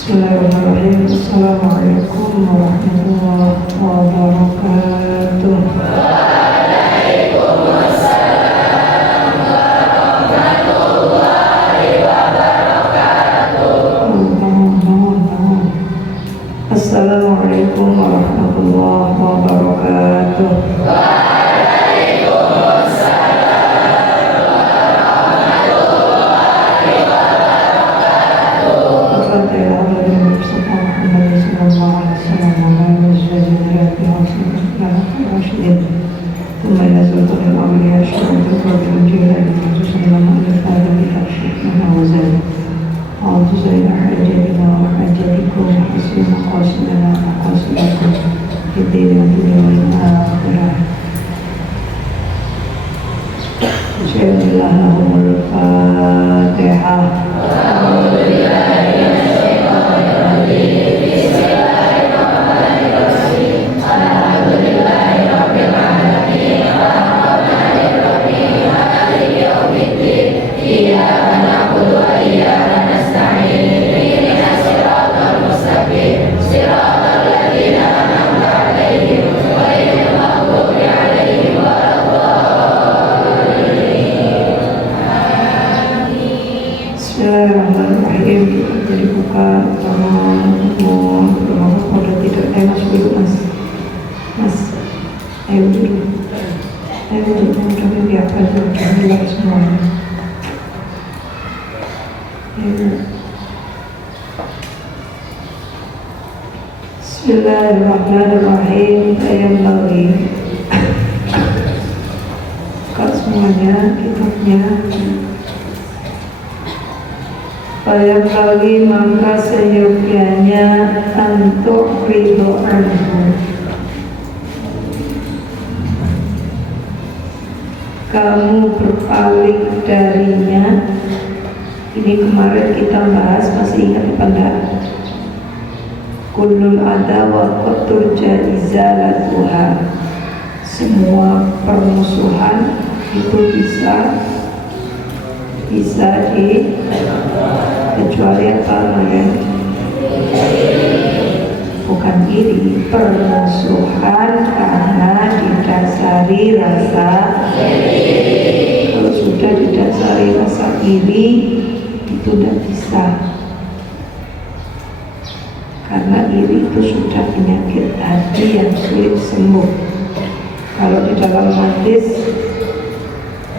Bismillahirrahmanirrahim. Assalamualaikum warahmatullahi wabarakatuh. Assalamualaikum warahmatullahi wabarakatuh. Bismillahirrahmanirrahim. Jadi buka udah tidak mas dulu mas ayo dulu kami biarkan alhamdulillah semuanya. Bismillahirrahmanirrahim. Ayam lagi buka semuanya kitabnya. Ayam lagi maka seyogyanya untuk ridho anhu, kamu berpaling darinya. Ini kemarin kita bahas, masih ingat apa enggak? Kullul ada wa qaturja izalatuha, semua permusuhan itu bisa kecuali apa namanya? Bukan iri, permusuhan karena didasari rasa iri. Kalau sudah didasari rasa iri itu tidak bisa, karena iri itu sudah penyakit hati yang sulit sembuh. Kalau di dalam hadis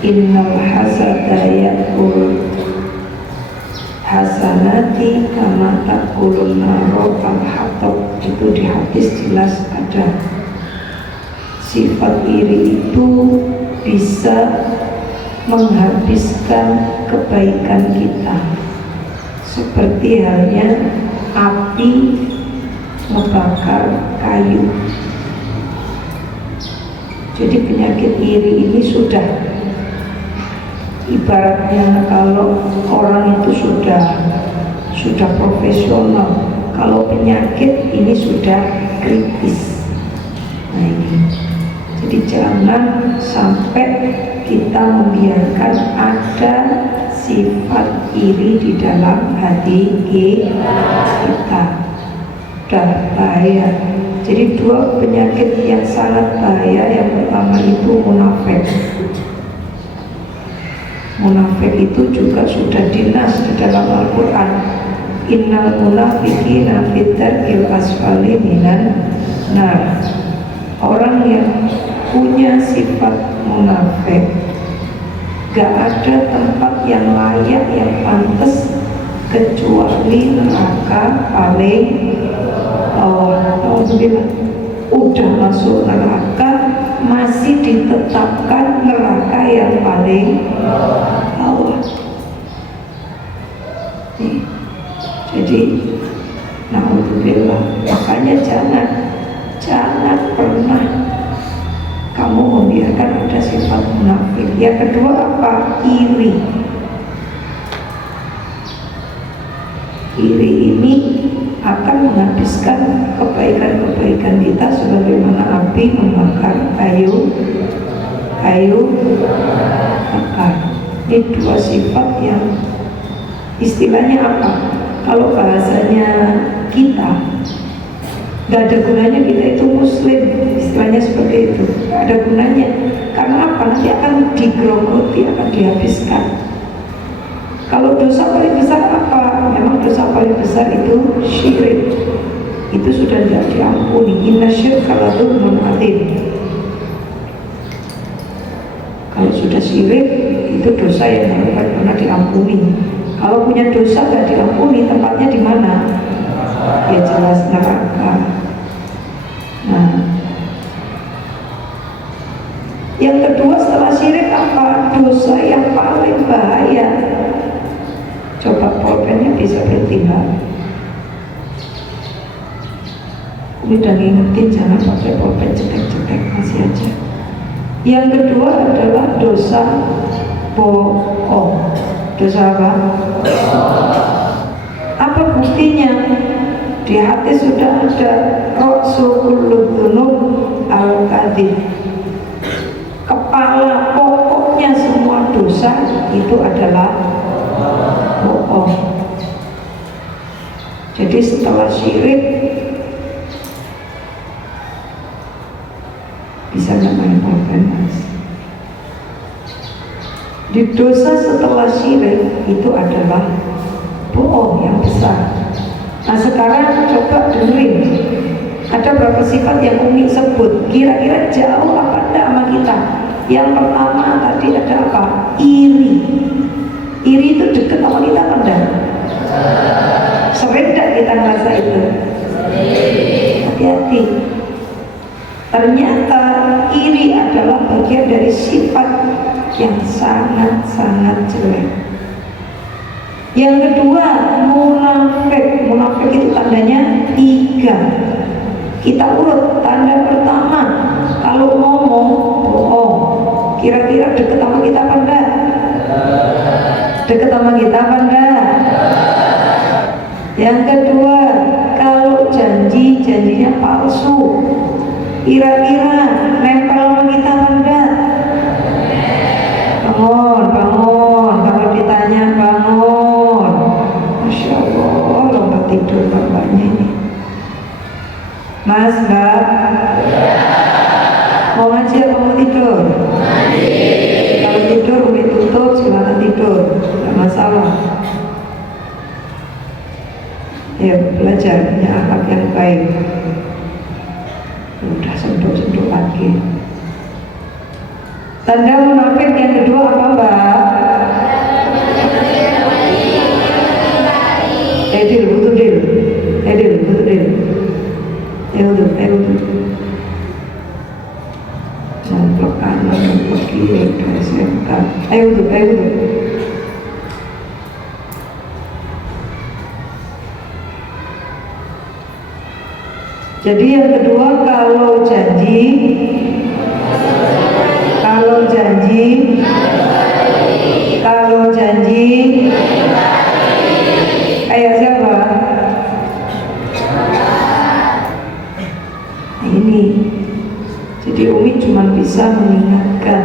innal hasada yakul hasanati kama takulun naro al-hatab, itu di hadis jelas ada. Sifat iri itu bisa menghabiskan kebaikan kita, seperti halnya api membakar kayu. Jadi penyakit iri ini sudah ibaratnya kalau orang itu sudah profesional, kalau penyakit ini sudah kritis. Nah ini, jadi jangan sampai kita membiarkan ada sifat iri di dalam hati kita. Udah bahaya. Jadi dua penyakit yang sangat bahaya. Yang pertama itu munafik. Munafik itu juga sudah dinas di dalam Al-Quran. Innal munafiqina fi darkil asfali minan nar. Orang yang punya sifat munafik, gak ada tempat yang layak, yang pantas kecuali neraka paling bawah. Alhamdulillah, udah masuk neraka masih ditetapkan neraka yang paling bawah. Jadi alhamdulillah, makanya jangan pernah kamu membiarkan ada sifat munafik. Yang kedua apa? Iri. Iri ini akan menghabiskan kebaikan-kebaikan kita, sebagaimana api membakar kayu bakar. Ini dua sifat yang istilahnya apa? Kalau bahasanya kita, nggak ada gunanya kita itu muslim, istilahnya seperti itu. Nggak ada gunanya, karena apa? Nanti akan digerogoti, akan dihabiskan. Kalau dosa paling besar apa? Memang dosa paling besar itu syirik. Itu sudah tidak diampuni. Inna syirka la dzulmun adzim. Kalau sudah syirik, itu dosa yang tidak pernah diampuni. Kalau punya dosa tidak diampuni, tempatnya di mana? Ya jelas neraka. Nah, yang kedua setelah syirik apa? Dosa yang paling bahaya. Coba pulpennya bisa berhenti, Mbak. Udah ngingetin jangan pakai pulpen cetek-cetek, masih aja. Yang kedua adalah dosa bohong. Dosa apa? Apa buktinya? Di hati sudah ada ra'su kullu dzunub al-kadzib. Kepala pokoknya semua dosa itu adalah bohong. Jadi setelah syirik bisa nggak main pulpen, Mas? Di dosa setelah syirik itu adalah bohong yang besar. Nah sekarang coba dengerin, ada berapa sifat yang Umi sebut, kira-kira jauh apa enggak sama kita? Yang pertama tadi ada apa? Iri. Iri itu deket sama kita apa enggak? Sering enggak kita ngerasa itu? Hati-hati. Ternyata iri adalah bagian dari sifat yang sangat-sangat jelek. Yang kedua, munafik. Munafik itu tandanya 3. Kita urut. Tanda pertama, kalau ngomong bohong. Kira-kira deket sama kita apa enggak? Deket sama kita apa enggak? Yang kedua, kalau janji, janjinya palsu. Kira-kira nempel sama kita apa enggak? Bangun, bangun. Kalau ditanya bangun. Masya Allah, lompat tidur bapaknya ini. Mas, Mbak, mau ngaji atau mau tidur? Kalau tidur, Umi tutup, silakan tidur, tidak masalah. Ya, belajar punya akhlak yang baik. Udah sentuh-sentuh lagi. Tanda munafik yang kedua apa, Mbak? Edil, butuh dil. Edil, butuh dil. Ayo. Nomplok kanan, nomplok kiri, SMK. Ayo. Jadi yang kedua, kalau janji kayak siapa? Nah, ini. Jadi Umi cuma bisa mengingatkan.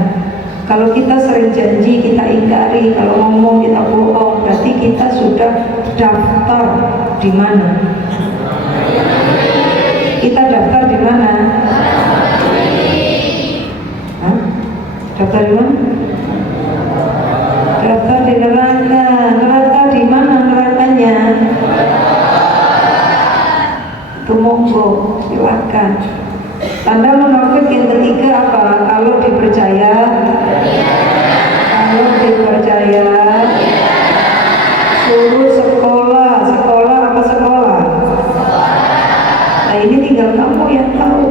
Kalau kita sering janji, kita ingkari. Kalau ngomong kita bohong, berarti kita sudah daftar di mana? Kita daftar di mana? Hah? Daftar di mana? Daftar di neraka. Neraka di mana nerakanya? Itu monggo, silakan. Tanda munafik yang ketiga apa? Kalau dipercaya, suruh sekolah apa sekolah? Nah ini tinggal kamu yang tahu.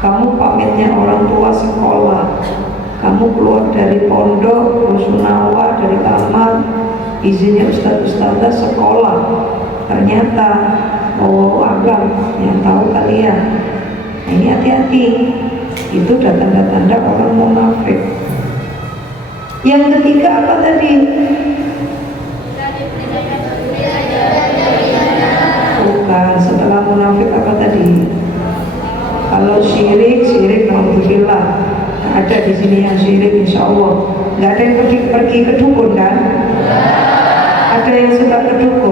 Kamu pamitnya orang tua sekolah, kamu keluar dari pondok, rusunawa, dari kamar, izinnya ustadz-ustadzah sekolah. Ternyata alam yang tahu kalian. Nah ini hati-hati. Itu tanda-tanda orang munafik. Yang ketiga apa tadi? Bukan, setelah munafik apa tadi? Kalau syirik alhamdulillah. Nggak ada di sini yang syirik, insya Allah. Nggak ada yang pergi ke dukun kan? Ada yang suka ke dukun.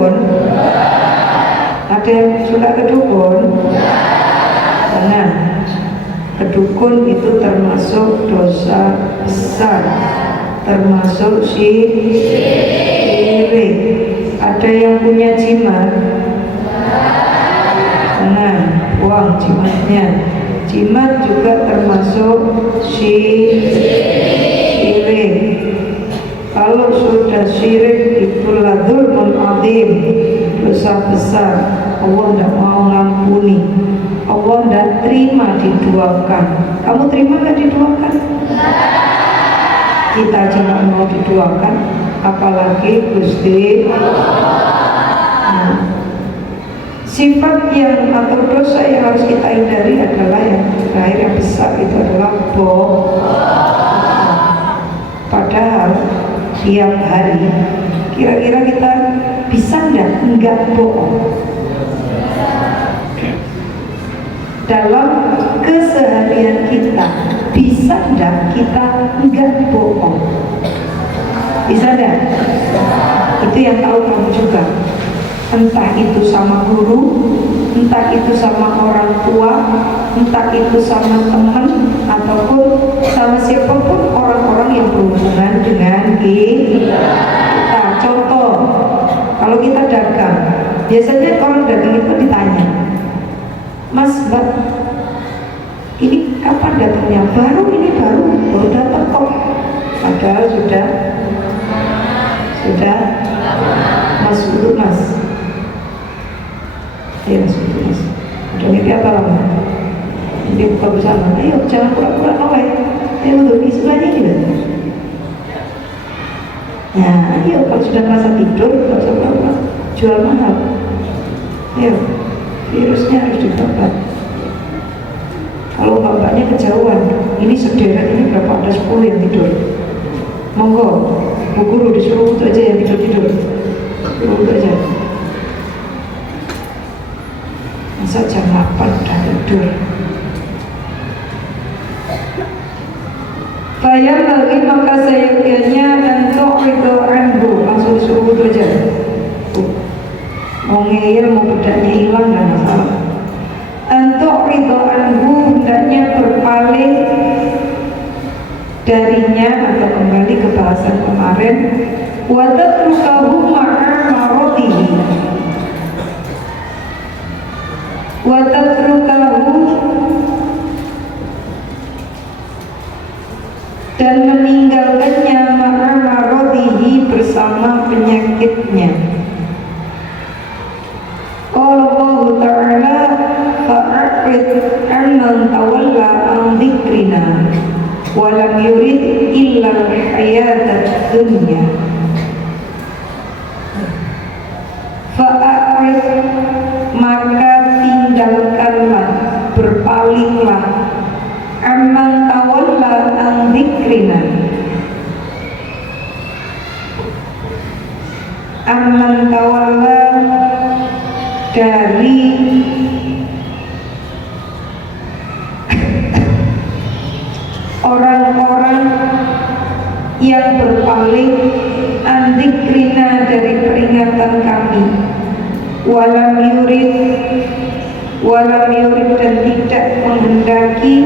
Ada yang suka ke dukun? Jangan. Ke dukun itu termasuk dosa besar, termasuk syirik. Ada yang punya jimat? Jangan, buang jimatnya. Jimat juga termasuk syirik. Kalau sudah syirik itulah dzulmun adzim, dosa besar. Allah tidak mau ngampuni, Allah tidak terima diduakan. Kamu terima nggak diduakan? Kita aja nggak mau diduakan, apalagi Gusti. Sifat yang atau dosa yang harus kita hindari adalah yang terakhir, yang besar itu adalah bohong. Padahal tiap hari kira-kira kita bisa enggak bohong? Dalam keseharian kita bisa enggak kita enggak bohong? Bisa enggak? Itu yang tahu kamu juga. Entah itu sama guru, entah itu sama orang tua, entah itu sama teman, ataupun sama siapapun orang-orang yang berhubungan dengan kita. Contoh, kalau kita dagang, biasanya orang dagang itu ditanya, Mas, Mbak, ini kapan datangnya? Baru datang kok. Padahal sudah Mas dulu, Mas. Ya, Mas. Udah mimpi apa lama? Mimpi buka bersama. Ayo, jangan pura-pura noleh. Ayo, duduk di sebelahnya juga. Nah, ayo, kalau sudah merasa tidur, nggak usah pura-pura. Jual mahal. Ayo, virusnya harus dibabat. Kalau bapaknya kejauhan, ini sederet ini berapa? Ada 10 yang tidur. Monggo, Bu Guru disuruh untuk aja yang tidur-tidur. Untuk aja. Masa jam 8 udah tidur? Fayam lagi maka sayangnya untuk itu anhu langsung disuruh itu aja. Mau ngeyel mau bedanya hilang nggak masalah. Untuk itu anhu hendaknya berpaling darinya atau kembali ke bahasan kemarin. Watatrukahu ma'a maradihi. Watatrukahu, dan meninggalkannya ma'a maradihi bersama penyakitnya. Allah Ta'ala fa'a'rid amman tawalla an dzikrina wa lam yurid illa hayatad dunya. Fa'a'rid, maka tinggalkanlah, berpalinglah, amman tawalla an dzikrina, amman tawalla dari orang-orang yang berpaling an dzikrina, dari peringatan kami. Walam yurid dan tidak menghendaki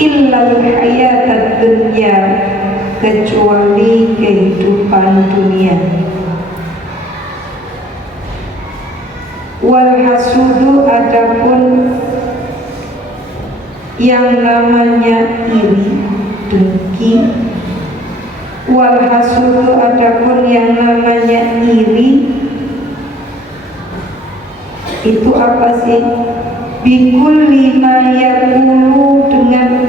illal hayatad dunya, kecuali kehidupan dunia. Wal hasudu, adapun yang namanya iri, dengki. Wal hasudu, adapun yang namanya iri itu apa sih? Bikulli ma yaqulu, dengan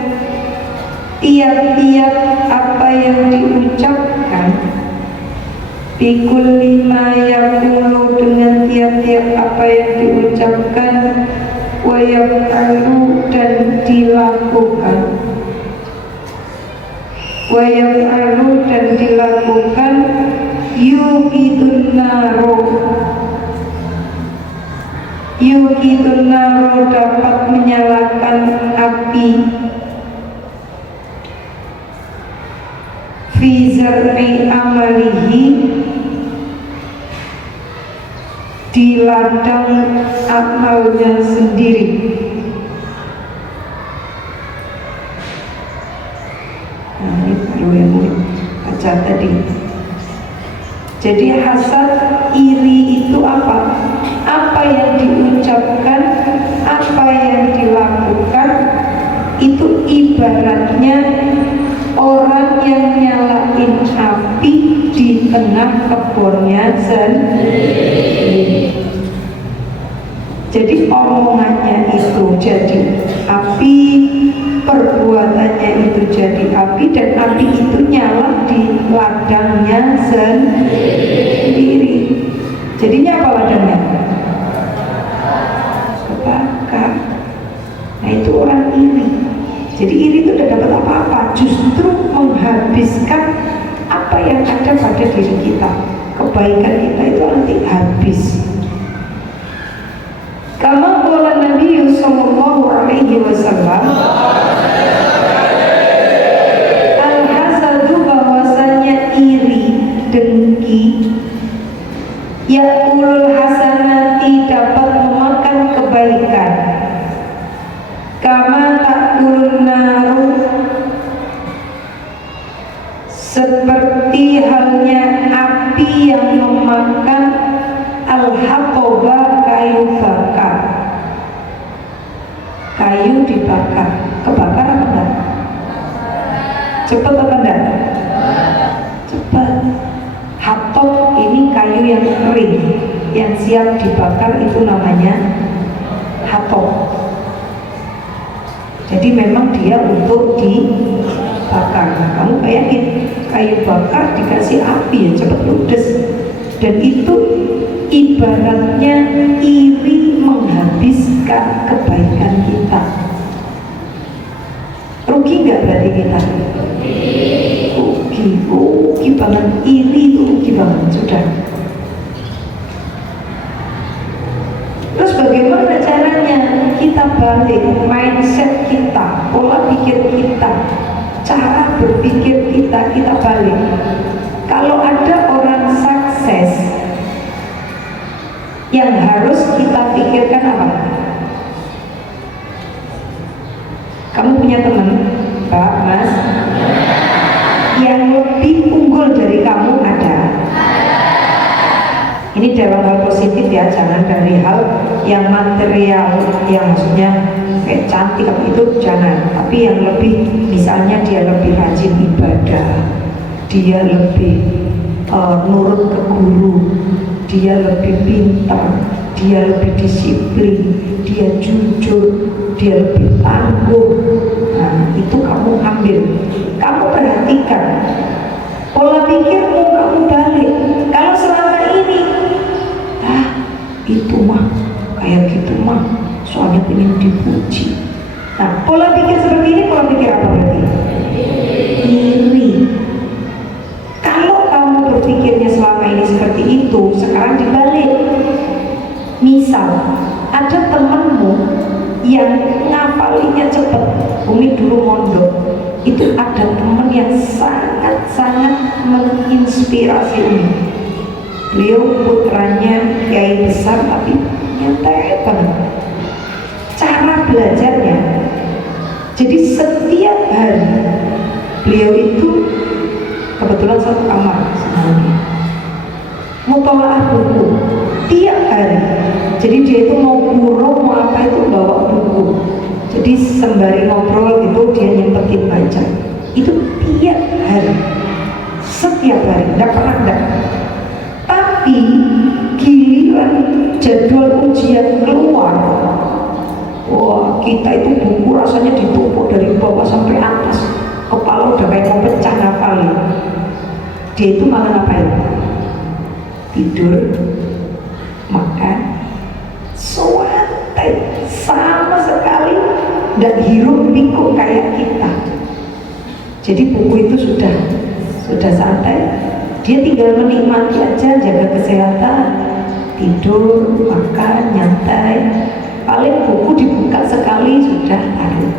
tiap-tiap apa yang diucapkan. Bikulli ma yaqulu, dengan tiap-tiap apa yang diucapkan. Wa yaf'alu, dan dilakukan. Wa yaf'alu, dan dilakukan. Yuqidun naro, yuqidun naro, dapat menyalakan api. Fi zar'i amalihi, di ladang amalnya sendiri. Nah, ini baru yang baca tadi. Jadi hasad, iri itu apa? Apa yang diucapkan, apa yang dilakukan, itu ibaratnya orang yang nyalain api di tengah kebunnya sendiri. Jadi omongannya itu jadi api, perbuatannya itu jadi api, dan api itu nyala di ladangnya sendiri. Jadinya apa ladangnya? Kebakar. Nah, itu orang iri. Jadi iri itu tidak dapat apa-apa, justru menghabiskan apa yang ada pada diri kita. Kebaikan kita itu nanti habis. Kama qala Nabi sallallahu alaihi wasallam, al-hasadu, bahwasanya iri, dengki, ya'kulul hasanati, dapat memakan kebaikan, kama ta'kulun naru, seperti halnya api yang memakan al-hatoba, kayu bakar. Kayu dibakar, kebakar apa enggak? Cepat apa enggak? Cepat. Hatob ini kayu yang kering, yang siap dibakar, itu namanya hatob. Jadi memang dia untuk dibakar. Nah, kamu bayangin kayu bakar dikasih api ya cepat ludes. Dan itu ibaratnya iri menghabiskan kebaikan kita. Rugi nggak berarti kita? Rugi banget. Iri itu rugi banget, sudah. Terus bagaimana caranya kita balik mindset kita, pola pikir kita, cara berpikir kita balik. Kalau ada orang sukses, yang harus kita pikirkan apa? Kamu punya teman, Pak, Mas, yang lebih unggul dari kamu ada? Ini dalam hal positif ya, jangan dari hal yang material, yang maksudnya kayak cantik itu jangan. Tapi yang lebih, misalnya dia lebih rajin ibadah, dia lebih nurut ke guru, dia lebih pintar, dia lebih disiplin, dia jujur, dia lebih tangguh. Nah, itu kamu ambil, kamu perhatikan pola pikirmu, kamu balik. Kalau selama ini itu mah kayak gitu mah, soalnya pengen dipuji. Nah, pola pikir seperti ini pola pikir apa berarti? Iri. Kalau kamu berpikirnya selama ini seperti itu, sekarang dibalik. Misal ada temanmu yang ngafalinya cepet, Umi dulu mondok, itu ada teman yang sangat-sangat menginspirasi Umi. Beliau putranya kiai besar tapi nyantai banget cara belajarnya. Jadi setiap hari beliau itu kebetulan satu kamar semuanya mutolaah buku tiap hari. Jadi dia itu mau guru mau apa itu bawa buku. Jadi sembari ngobrol itu dia nyempetin baca. Itu tiap hari, setiap hari, tidak pernah enggak. Tapi giliran jadwal ujian keluar, wah kita itu buku rasanya ditumpuk dari bawah sampai atas, kepala udah kayak mau pecah ngapalin. Dia itu malah ngapain? Tidur, makan, santai, sama sekali tidak hiruk pikuk kayak kita. Jadi buku itu sudah santai. Dia tinggal menikmati aja, jaga kesehatan, tidur, makan, nyantai. Paling buku dibuka sekali sudah taruh.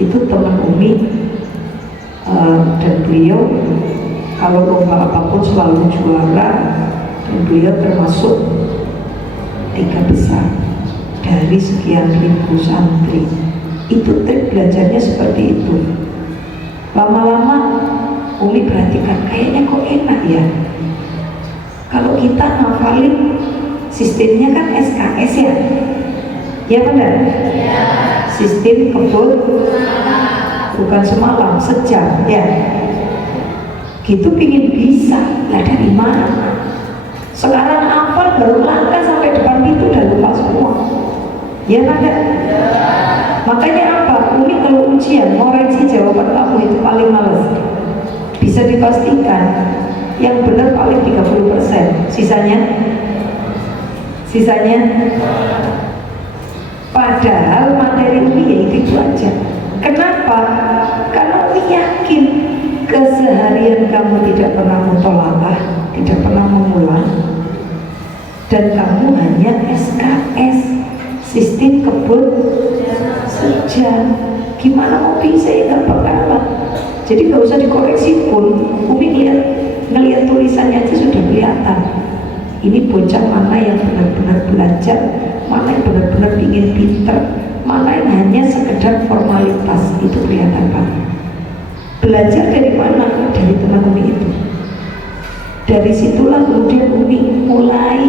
Itu teman Umi, dan beliau kalau lomba apapun selalu juara, beliau termasuk 3 besar dari sekian ribu santri. Itu trik belajarnya seperti itu. Lama-lama Umi perhatikan, kayaknya kok enak ya. Kalau kita ngafalin sistemnya kan SKS ya, ya benar? Sistem kebut bukan semalam, sejam ya. Gitu pingin bisa, lah dari mana? Sekarang hafal baru langkah sampai depan pintu udah lupa semua, ya kan? Makanya apa? Umi kalau ujian ngoreksi jawaban kamu itu paling males. Bisa dipastikan yang benar paling 30%, sisanya padahal materi Umi ya itu aja. Kenapa? Karena Umi yakin keseharian kamu tidak pernah mutolabah, tidak pernah mengulang, dan kamu hanya SKS, sistem kebut sejam. Gimana mau bisa ya, gak bakalan. Jadi gak usah dikoreksi pun, Umi ngelihat tulisannya aja sudah kelihatan. Ini bocah mana yang benar-benar belajar, mana yang benar-benar ingin pinter, mana yang hanya sekedar formalitas. Itu kelihatan banget. Belajar dari mana? Dari teman Umi itu. Dari situlah kemudian Umi mulai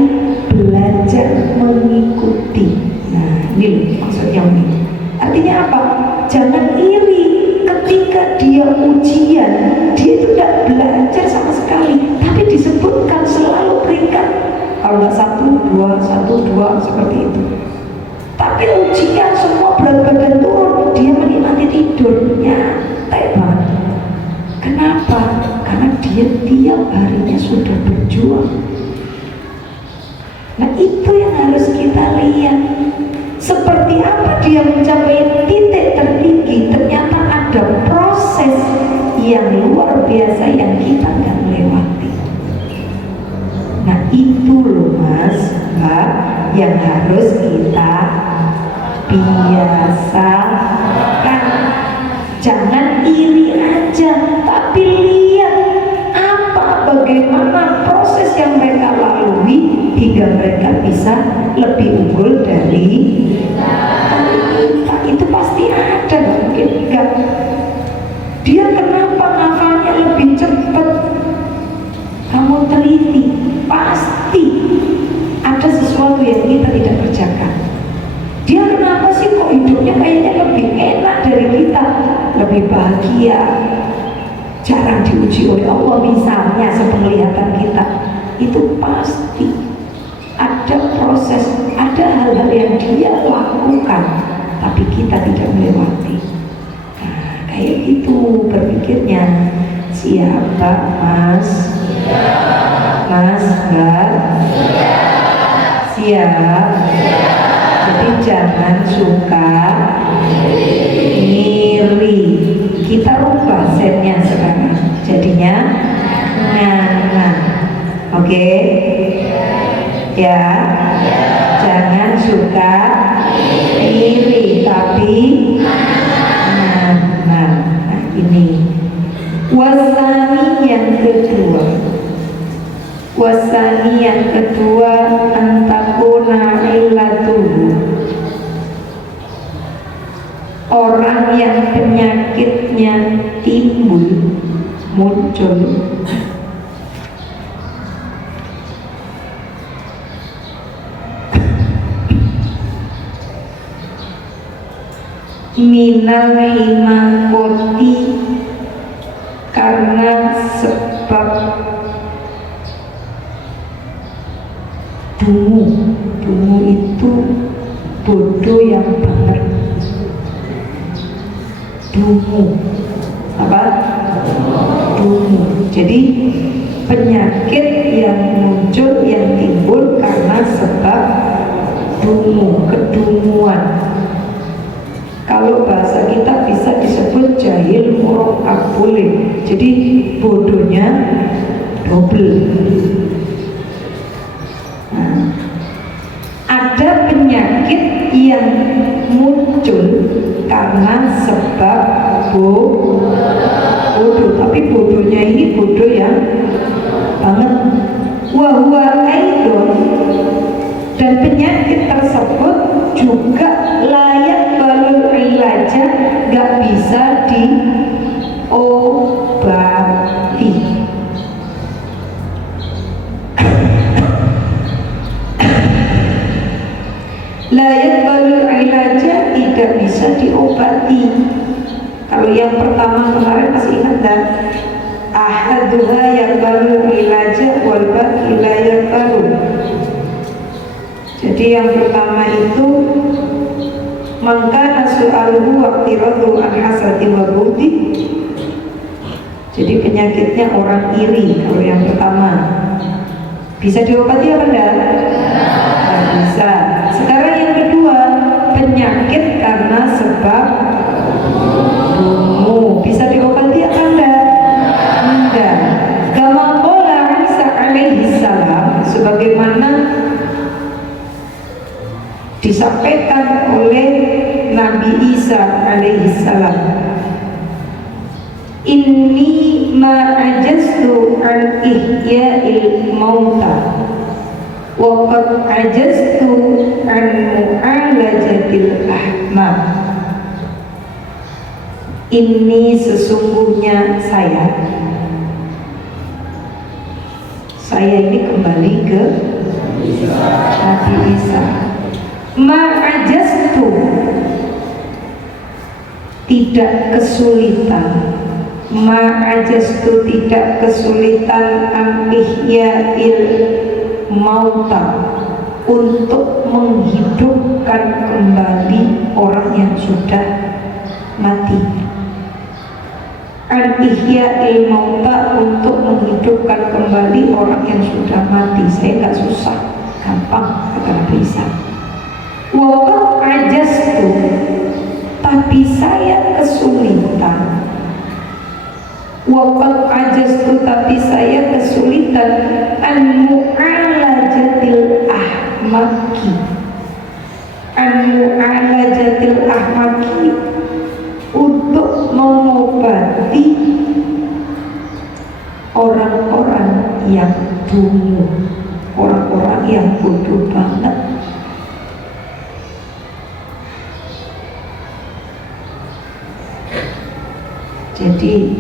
belajar mengikuti. Nah ini loh maksudnya Umi. Artinya apa? Jangan iri ketika dia ujian, dia itu tidak belajar sama sekali, tapi disebutkan selalu peringkat kalau nggak 1, 2, 1, 2 seperti itu. Tapi ujian semua berat badan turun, dia menikmati tidur, nyantai banget. Kenapa? Karena dia tiap harinya sudah berjuang. Nah itu yang harus kita lihat. Seperti apa dia mencapai titik tertinggi, ternyata ada proses yang luar biasa yang kita nggak melewati. Nah itu loh Mas, Mbak, yang harus kita biasakan. Jangan iri aja, tapi lihat bagaimana proses yang mereka lalui hingga mereka bisa lebih unggul dari kita. Itu pasti ada, nggak mungkin enggak. Dia kenapa ngafalnya lebih cepat? Kamu teliti, pasti ada sesuatu yang kita tidak kerjakan. Dia kenapa sih kok hidupnya kayaknya lebih enak dari kita, lebih bahagia, jarang diuji oleh Allah misalnya sepenglihatan kita. Itu pasti ada proses, ada hal-hal yang dia lakukan tapi kita tidak melewati. Nah kayak gitu berpikirnya. Siapa Mas? Mas Mbak? Siap? Jadi jangan suka ngiri. Kita rubah setnya sekarang, jadinya ngana. Oke? Ya, jangan suka iri, tapi ngana. Nah ini wasani yang kedua antakuna illatuhu, orang yang penyakitnya muncul minal himakoti, karena sebab dungu itu bodoh yang banget. Dungu apa? Dungu. Jadi penyakit yang muncul, yang timbul karena sebab dungu, kedunguan. Kalau bahasa kita bisa disebut jahil murakkab, boleh. Jadi bodohnya double. Nah, ada penyakit yang muncul karena sebab bodoh, tapi bodohnya ini bodoh yang banget, wa huwa aidon, dan penyakit tersebut juga layak balul ilaja, gak bisa diobati. Layak balul ilaja, tidak bisa diobati. Kalau yang pertama kemarin masih ingat kan? Ahaduha yang baru ilaja wal baqi la yaqbalu. Jadi yang pertama itu maka su'aluhu waqtiradu an hasadi wa budi. Jadi penyakitnya orang iri. Kalau yang pertama bisa diobati apa enggak? Tidak bisa. Sekarang yang kedua, penyakit karena sebab dungu, bisa diobati apa enggak? Enggak. Kama qala Isa alaihi salam, sebagaimana disampaikan oleh Nabi Isa alaihi salam, inni ma ajaztu an ihya'il mauta wa qad ajaztu an mu'alajatil ahmad. Ini sesungguhnya saya ini kembali ke Nabi Isa. Ma'ajastu, tidak kesulitan. Ma'ajastu, tidak kesulitan an ihya'il mauta, untuk menghidupkan kembali orang yang sudah mati. An ihya'il mauta, untuk menghidupkan kembali orang yang sudah mati. Saya gak susah, gampang, kata Nabi Isa. Wa ajastu, tapi saya kesulitan. Wa ajastu, tapi saya kesulitan an mu'alajatil ahmaki. An mu'alajatil ahmaki, untuk mengobati orang-orang yang dungu, orang-orang yang bodoh banget. Jadi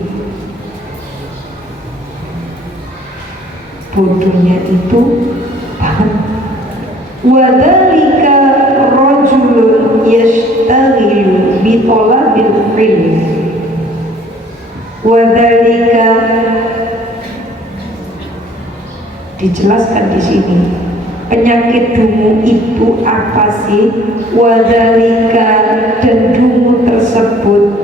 bodohnya itu banget. Wadhalika rajulun yashtaghilu bi talabil ilm. Wadhalika, dijelaskan di sini penyakit dungu itu apa sih? Wadhalika, dan dungu tersebut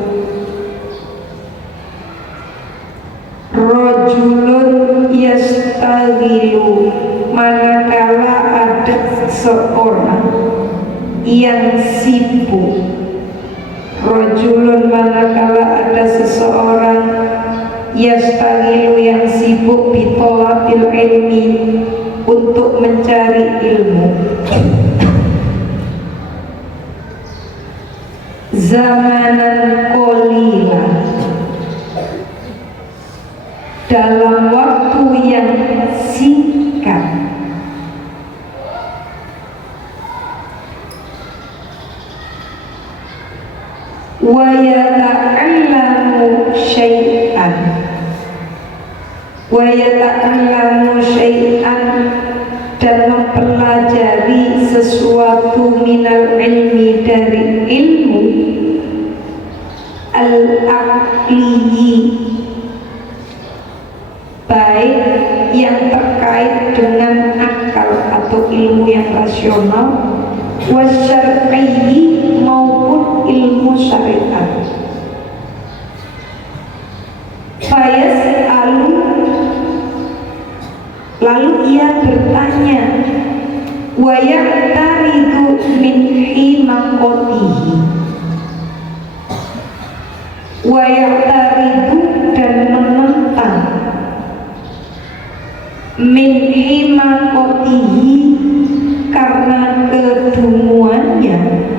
rajulun yastaghilu, manakala ada seorang yang sibuk. Rajulun, manakala ada seseorang yastaghilu, yang sibuk bitolabil ilmi, untuk mencari ilmu. Zamanan qalila, dalam waktu yang singkat. Wa yata'allamu syai'an, wa yata'allamu syai'an, dan mempelajari sesuatu minal ilmi, dari ilmu al-aqliyi, baik yang terkait dengan akal atau ilmu yang rasional, wasyar'iyyi, maupun ilmu syariat. Fayas'alu, lalu ia bertanya, wa ya'taridu min himaqatihi, wa ya'taridu, dan menentang, min himaqatihi, karena kedunguannya.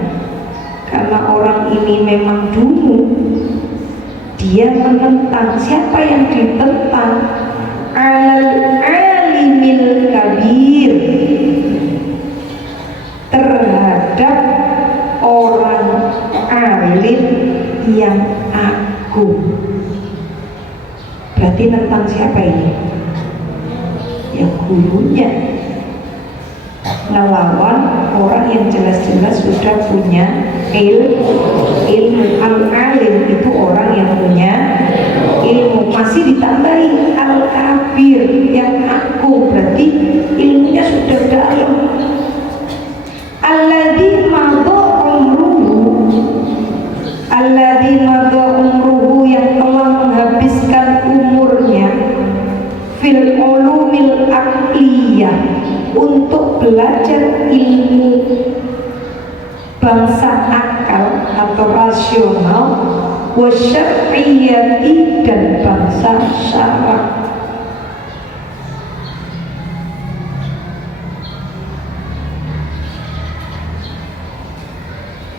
Karena orang ini memang dungu, dia menentang. Siapa yang ditentang? Alal alimil kabir, terhadap orang alim yang agung. Berarti tentang siapa ini? Ya gurunya. Ngelawan orang yang jelas-jelas sudah punya ilmu. Al-alim itu orang yang punya ilmu, masih ditambahi al-kabir yang agung, berarti ilmunya sudah dalam. Alladzi madha umruhu, yang telah menghabiskan umurnya fil ulumil aqliyah, untuk belajar ilmu bangsa akal atau rasional, wa syar'iyyati, dan bangsa syarak.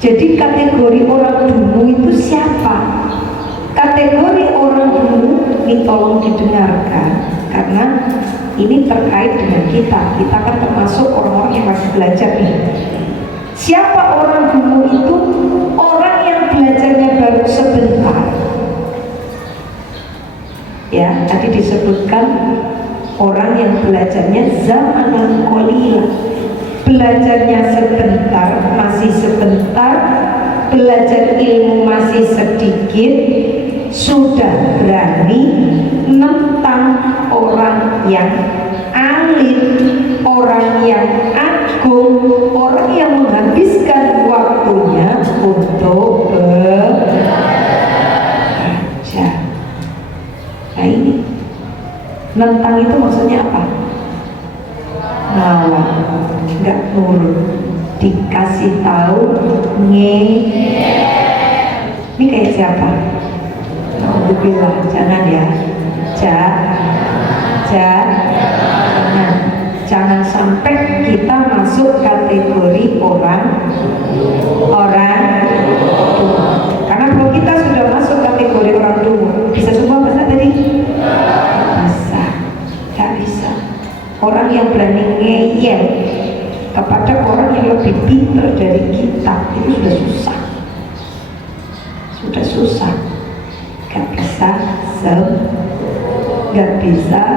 Jadi kategori orang dungu itu siapa? Kategori orang dungu ini tolong didengarkan, karena ini terkait dengan kita. Kita kan termasuk orang-orang yang masih belajar nih. Siapa orang dungu itu? Orang yang belajarnya baru sebentar. Ya, tadi disebutkan orang yang belajarnya zamanan qalila, belajarnya sebentar, masih sebentar, belajar ilmu masih sedikit, sudah berani menentang orang yang alim, orang yang agung, orang yang menghabiskan waktunya untuk belajar. Nah ini, nentang itu maksudnya apa? Ngelawan, nggak nurut, dikasih tahu ini kayak siapa? Alhamdulillah, jangan ya, jangan sampai kita masuk kategori orang karena kalau kita sudah masuk kategori orang dungu, bisa semua bahasa tadi? Gak bisa. Orang yang berani ngeyel kepada orang yang lebih pintar dari kita itu sudah susah. Gak bisa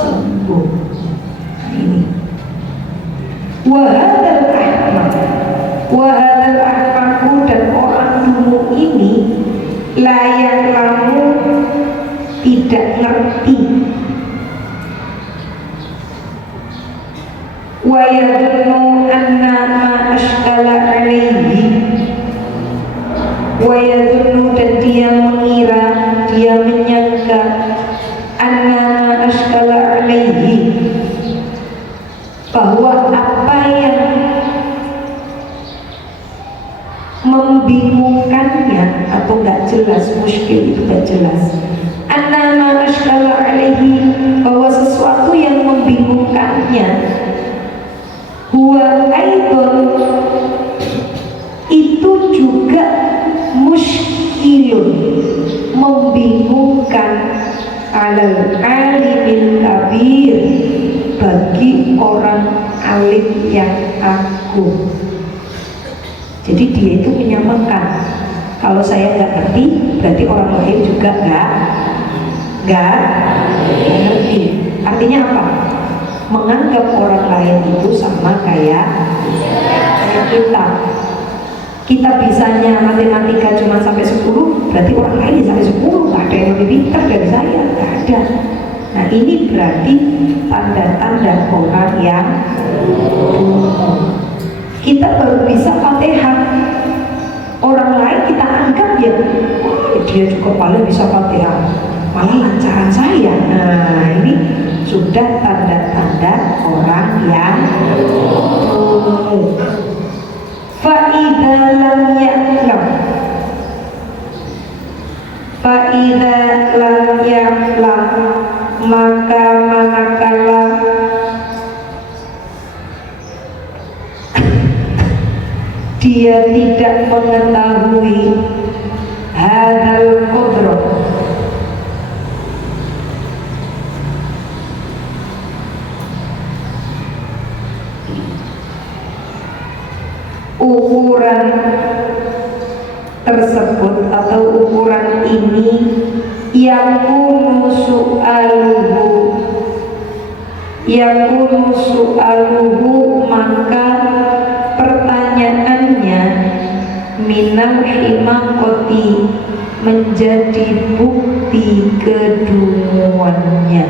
sembuh. Ini wahadal ahmaku, dan orang dungu ini layak kamu tidak ngerti. Wa yadunnu anna ma ashkala alaihi, wa yadunnu, dan dia mengira, dia menyangka, anna ma ashkala alaihi, bahwa apa yang membingungkannya atau gak jelas, muskil itu gak jelas, anna ma ashkala alaihi, bahwa sesuatu yang membingungkannya, huwa aidon, itu juga muskilun, membingungkan, alal alimil kabir, bagi orang alim yang agung. Jadi dia itu menyamakan, kalau saya nggak ngerti berarti orang lain juga nggak ngerti. Artinya apa? Menganggap orang lain itu sama kayak kita. Kita bisanya matematika cuma sampai 10, berarti orang lain sampai 10, nggak ada yang lebih pintar dari saya, nggak ada. Nah ini berarti tanda-tanda orang yang kita baru bisa Fatihah, orang lain kita anggap ya, oh, dia juga paling bisa Fatihah, malah lancaran saya. Nah ini sudah tanda-tanda orang yang fa'idha lam ya'lam, fa'idha lam ya'lam, maka manakala dia tidak mengetahui hadal qudrat, ukuran tersebut atau ukuran ini yakunu su'aluhu maka pertanyaannya minal himakoti menjadi bukti kedunguannya.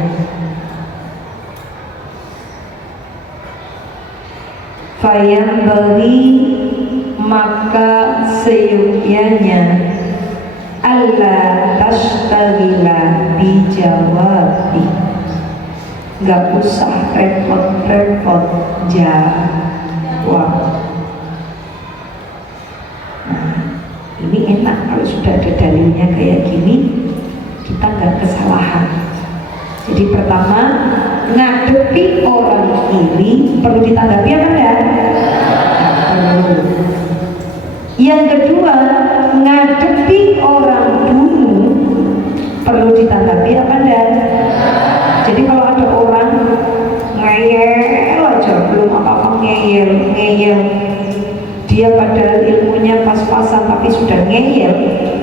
Fayam bagi maka seyogyanya Allah tashtagila bijawabi, gak usah repot-repot jawab. Nah, ini enak kalau sudah ada dalilnya kayak gini, kita gak kesalahan. Jadi pertama, ngadepi orang iri perlu ditanggapi apa enggak? Perlu. Yang kedua, ngadepi orang dulu perlu ditanggapi apa enggak? Jadi kalau ada orang ngeyel aja, belum apa-apa ngeyel, dia padahal ilmunya pas-pasan tapi sudah ngeyel,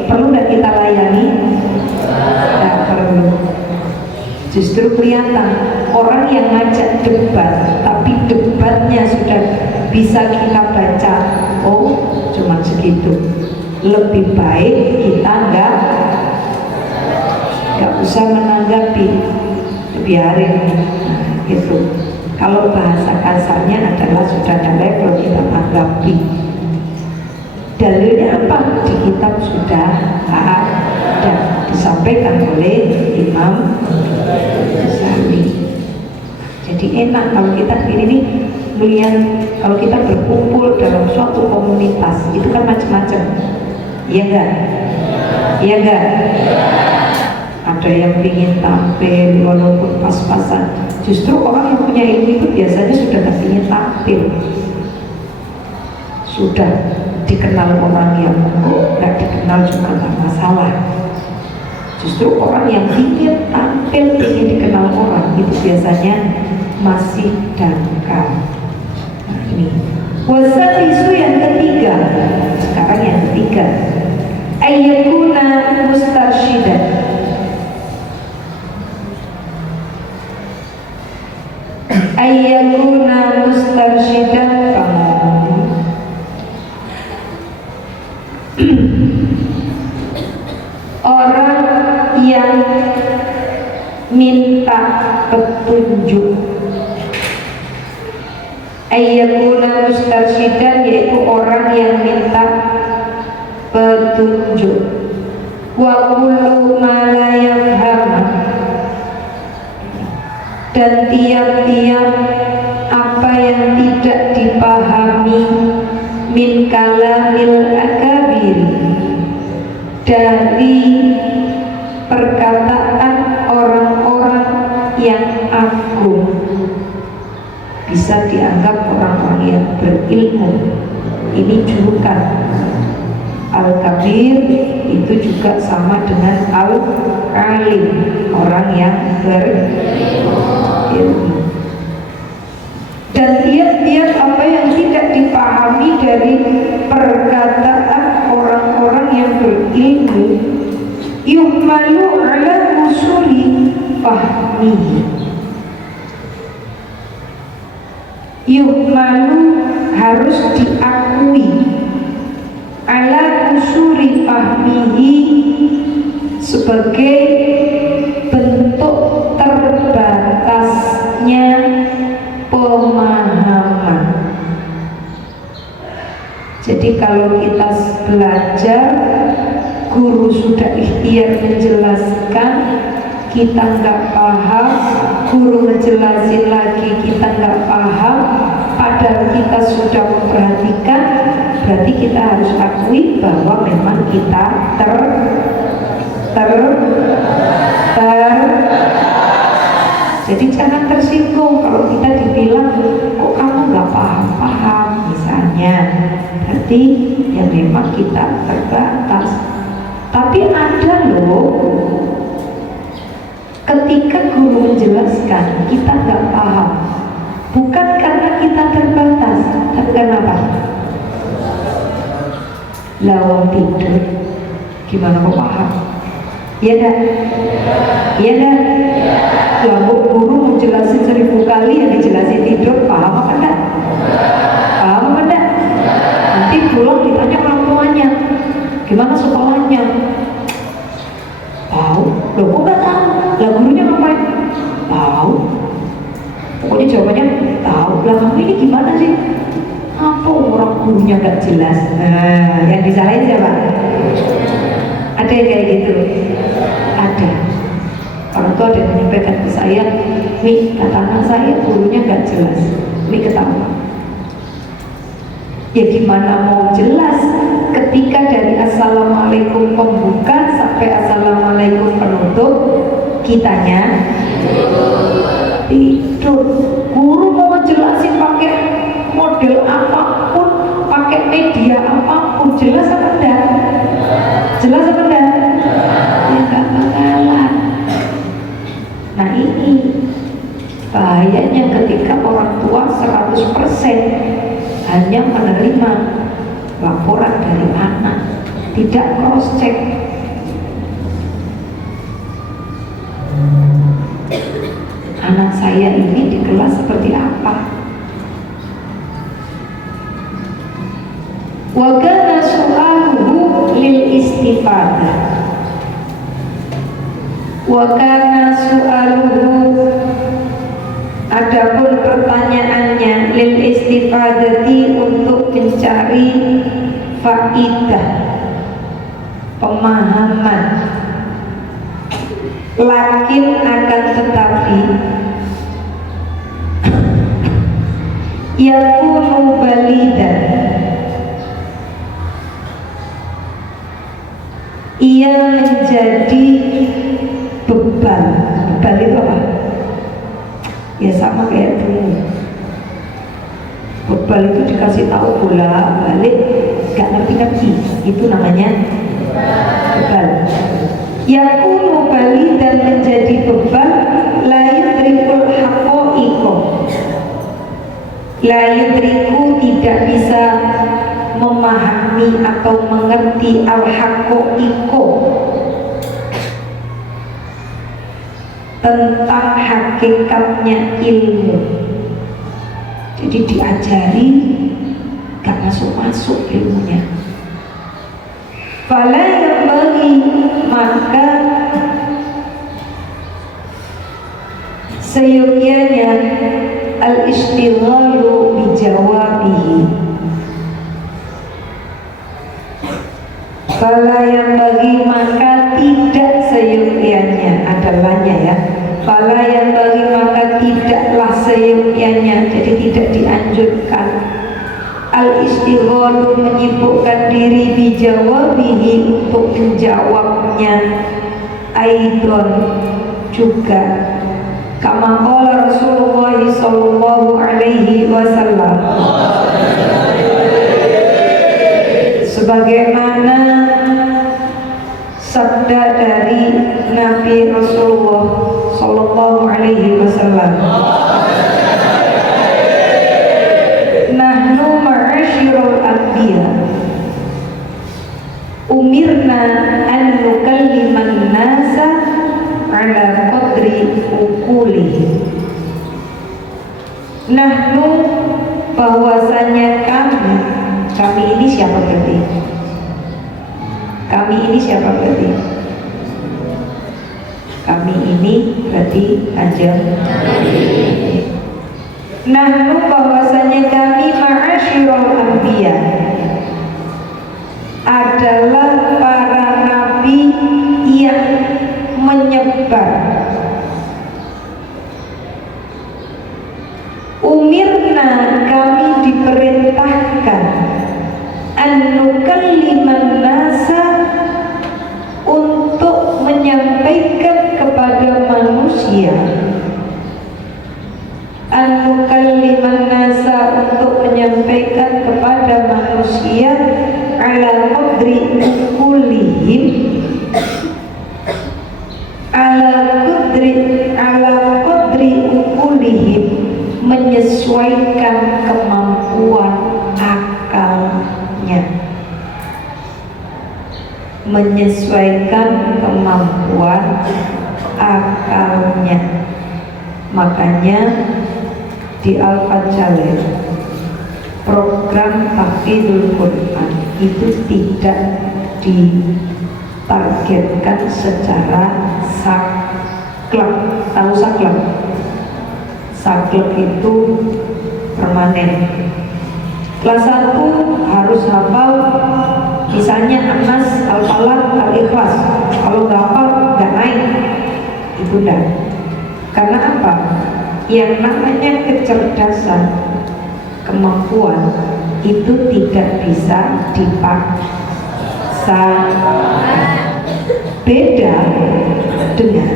perlu enggak kita layani? Enggak perlu. Justru kelihatan orang yang ngajak debat tapi debatnya sudah bisa kita baca, oh cuma segitu, lebih baik kita nggak usah menanggapi, biarin. Nah, gitu. Kalau bahasa kasarnya adalah sudah ada level kita tanggapi. Dalilnya apa? Di kitab sudah ada, disampaikan oleh Imam Ghazali. Jadi enak kalau kita ini melihat, kalau kita berkumpul dalam suatu komunitas itu kan macam-macam, iya enggak? Iya enggak? Ada yang ingin tampil walaupun pas-pasan. Justru orang yang punya ilmu itu biasanya sudah gak ingin tampil, sudah dikenal orang yang gak dikenal juga gak masalah. Justru orang yang ingin tampil, ingin dikenal orang itu biasanya masih dangkal. Nah ini wasal isu yang ketiga. Sekarang yang ketiga, ayyakuna mustarsyidan, ayyakuna mustarsyidan orang yang minta petunjuk. Ayyakuna mustarsyidan yaitu orang yang minta petunjuk. Wa kullu ma la yafham, dan tiap-tiap apa yang tidak dipahami min kalamil akabir, dari perkataan orang-orang yang agung, bisa dianggap orang-orang yang berilmu. Ini julukan Al-Kabir, itu juga sama dengan Al-Alim, orang yang berilmu. Dan tiap-tiap apa yang tidak dipahami dari perkataan orang-orang yang berilmu, yuhmalu ala usuli fahmihi, yuhmalu harus diakui, ala usuli fahmihi sebagai bentuk terbatasnya pemahaman. Jadi kalau kita belajar, guru sudah ikhtiar menjelaskan, kita nggak paham, guru ngejelasin lagi kita nggak paham, padahal kita sudah memperhatikan, berarti kita harus akui bahwa memang kita jadi jangan tersinggung kalau kita dibilang kok kamu nggak paham misalnya, berarti ya memang kita terbatas. Tapi ada loh, ketika guru menjelaskan kita nggak paham, bukan karena kita terbatas, tapi kenapa? lawang tidur. Gimana kok paham? Iya dah? Iya dah? Lah guru mau jelasin 1000 kali yang dijelasin tidur, paham apa enggak? Paham apa enggak? Nanti pulang ditanya orang tuanya, gimana sekolahnya? Tahu? Loh kok nggak tahu? Lah gurunya ngapain? Tahu? Pokoknya jawabannya tahu. Lah kamu ini gimana sih? Apa orang gurunya nggak jelas? Nah, yang disalahin siapa? Ada yang kayak gitu? Ada. Orang tua ada yang menyampaikan ke saya, Mi, kata anak saya gurunya nggak jelas. Mi ketawa. Ya gimana mau jelas ketika dari assalamualaikum pembuka sampai assalamualaikum penutup kitanya tidur. Guru mau jelasin pakai model apapun, pakai media apapun, jelas apa enggak? Jelas apa enggak? Ya enggak bakalan. Nah ini bahayanya ketika orang tua 100% hanya menerima laporan dari anak, tidak cross check. Anak saya ini di kelas seperti apa? Wa kana su'aluhu lil istifadah. Wa kana su'aluhu, adapun pertanyaannya, lil istifadati, untuk mencari faidah, pemahaman. Lakin akan tetapi yakunu balidan, ia menjadi bebal. Bebal itu apa? Ya sama kayak dulu. Bebal itu dikasih tahu bola balik gak ngerti-ngerti, itu namanya bebal. Yakunu bali, dan menjadi bebal, la yudrikul haqa'iqo, la yudriku, tidak bisa memahami atau mengerti al-haqa'iqo, tentang hakikatnya ilmu. Jadi diajari gak masuk-masuk ilmunya. Fala yang bagi, maka seyogyanya al-istighalu bijawabihi. Fala yang bagi, maka tidak seyogyanya, adalahnya ya. Fala yang bagi, maka tidaklah seyogyanya, jadi tidak dianjurkan al-istighalu, menyibukkan diri, bijawabihi, untuk menjawabnya. Aidon, juga, kama qala Rasulullah sallallahu alaihi wasallam, sebagaimana sabda dari Nabi Rasulullah sallallahu alaihi wasallam, nahnu ma'asyirul anbiya umirna an nukalliman nasa ala qadri uqulihim. Nahnu, bahwasanya kami ini siapa berarti? Kami ini siapa berarti? Kami ini berarti Kanjeng. Nahnu, bahwasanya kami ma'asyirul anbiya, adalah para nabi yang menyebar. Umirna, kami diperintahkan, an nukalliman nasa, untuk menyampaikan kepada manusia, an nukalliman nasa, untuk menyampaikan kepada manusia, ala qadri uqulihim, ala qadri uqulihim, menyesuaikan kemampuan akalnya. menyesuaikan kemampuan akalnya. Makanya di Al-Fajr program tahfidzul Quran itu tidak ditargetkan secara saklek. Tahu saklek? Saklek itu permanen. Kelas 1 harus hafal misalnya An-Nas, Al-Falaq, Al-Ikhlas. Kalau nggak hafal nggak naik. Itu dah. Karena apa? Yang namanya kecerdasan, kemampuan itu tidak bisa dipaksa. Beda dengan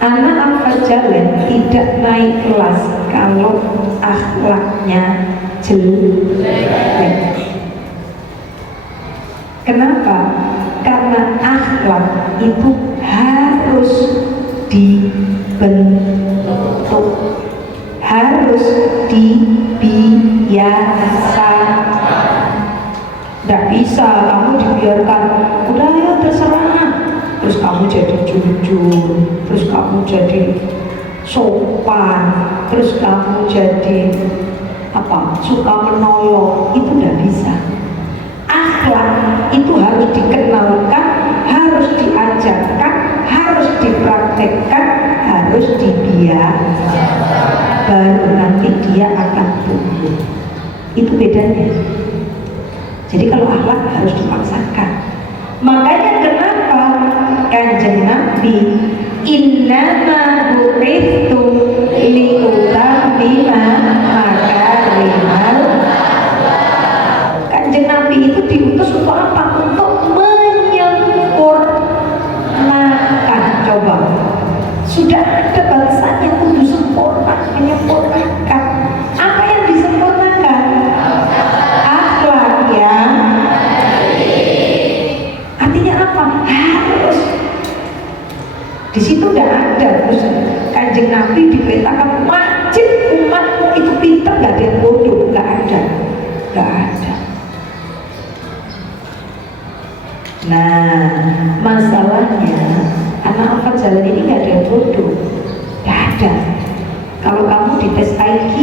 anak Al-Fajr tidak naik kelas kalau akhlaknya jelek. Kenapa? Karena akhlak itu harus dibentuk, harus dibiasa. Tidak bisa kamu dibiarkan, udah ya terserah, terus kamu jadi jujur, terus kamu jadi sopan, terus kamu jadi suka menolong. Itu tidak bisa. Akhlak itu harus dikenalkan, harus diajarkan, harus dipraktekkan, harus dibiasakan, baru nanti dia akan tumbuh. Itu bedanya. Jadi kalau akhlak harus dipaksakan. Makanya kenapa Kanjeng Nabi innama bu'ithu liutammima makarimal. Kanjeng Nabi itu diutus untuk apa? Untuk menyempurnakan. Coba, sudah ada balasannya untuk sempurna, menyempurnakan. Apa yang disempurnakan? Akhlak yang artinya apa? Harus. Di situ tidak ada terus Kanjeng Nabi diperintahkan wajib umatmu itu pintar, nggak ada yang bodoh, nggak ada, nggak ada. Nah, masalahnya anak Al-Fajr ini nggak ada yang bodoh, nggak ada. Kalau kamu dites IQ,